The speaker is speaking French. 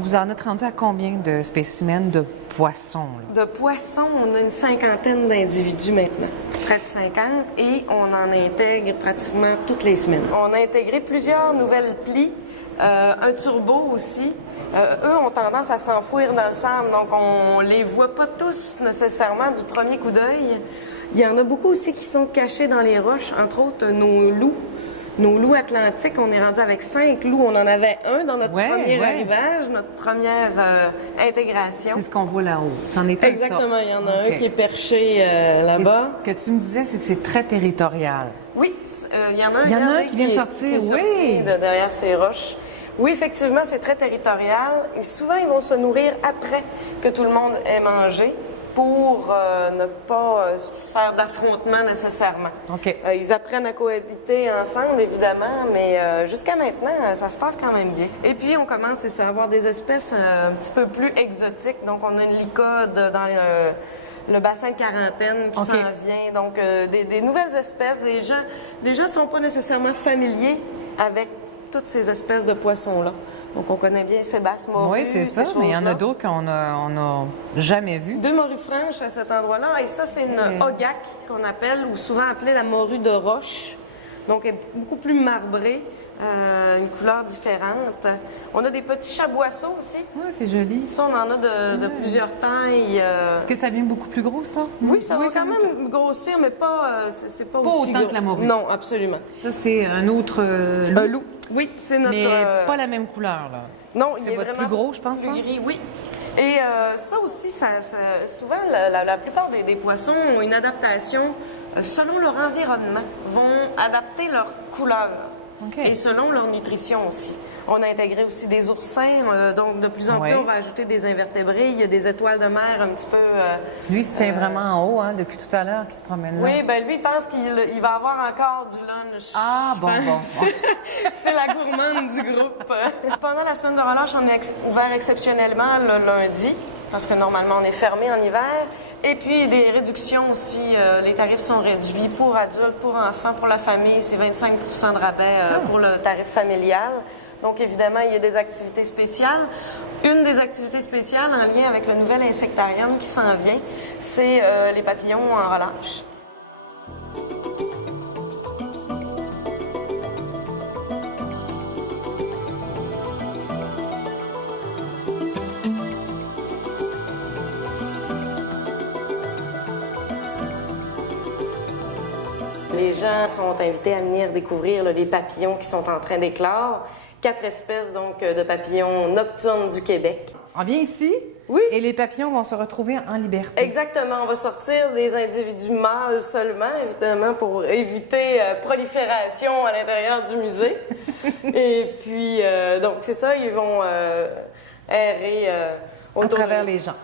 Vous en êtes rendu à combien de spécimens de poissons, là? De poissons, on a une cinquantaine d'individus maintenant, près de 50, et on en intègre pratiquement toutes les semaines. On a intégré plusieurs nouvelles plis, un turbo aussi. Eux ont tendance à s'enfouir dans le sable, donc on les voit pas tous nécessairement du premier coup d'œil. Il y en a beaucoup aussi qui sont cachés dans les roches, entre autres nos loups. Nos loups atlantiques, on est rendu avec 5 loups. On en avait un dans notre premier arrivage, notre première intégration. C'est ce qu'on voit là-haut. C'en est exactement. Il y en a un qui est perché là-bas. Ce que tu me disais, c'est que c'est très territorial. Oui, il y en a un, il y en a un qui vient de sortir, derrière ces roches. Oui, effectivement, c'est très territorial. Et souvent, ils vont se nourrir après que tout le monde ait mangé, pour ne pas faire d'affrontement nécessairement. Ils apprennent à cohabiter ensemble, évidemment, mais jusqu'à maintenant, ça se passe quand même bien. Et puis, on commence à avoir des espèces un petit peu plus exotiques. Donc, on a une licode dans le bassin de quarantaine qui s'en vient. Donc, des nouvelles espèces. Les gens ne sont pas nécessairement familiers avec toutes ces espèces de poissons-là. Donc, on connaît bien Sébastien morue. Oui, c'est ça, mais il y en a d'autres qu'on n'a jamais vues. 2 morues franches à cet endroit-là. Et ça, c'est une hogac qu'on appelle, ou souvent appelée la morue de roche. Donc, elle est beaucoup plus marbrée, une couleur différente. On a des petits chaboisseaux aussi. Oui, c'est joli. Ça, on en a de plusieurs tailles. Est-ce que ça devient beaucoup plus gros, ça? Oui, ça va quand même grossir, mais pas, c'est pas aussi autant que la morue. Non, absolument. Ça, c'est un autre loup. Loup. Oui, c'est notre... Mais pas la même couleur, là. Non, il est votre vraiment plus gros, je pense, plus gris, oui. Et ça aussi, souvent, la plupart des poissons ont une adaptation selon leur environnement, vont adapter leur couleur et selon leur nutrition aussi. On a intégré aussi des oursins, donc de plus en plus, on va ajouter des invertébrés. Il y a des étoiles de mer un petit peu... lui, il se tient vraiment en haut, hein, depuis tout à l'heure, qui se promène là. Oui, bien lui, il pense qu'il va avoir encore du lunch. Ah, bon. C'est la gourmande du groupe. Pendant la semaine de relâche, on est ouvert exceptionnellement le lundi, parce que normalement, on est fermé en hiver. Et puis, des réductions aussi. Les tarifs sont réduits pour adultes, pour enfants, pour la famille. C'est 25 de rabais pour le tarif familial. Donc, évidemment, il y a des activités spéciales. Une des activités spéciales en lien avec le nouvel insectarium qui s'en vient, c'est les papillons en relâche. Les gens sont invités à venir découvrir les papillons qui sont en train d'éclore. 4 espèces donc de papillons nocturnes du Québec. On vient ici? Oui. Et les papillons vont se retrouver en liberté. Exactement. On va sortir des individus mâles seulement, évidemment, pour éviter prolifération à l'intérieur du musée. Et puis, donc, c'est ça, ils vont errer autour à travers les gens.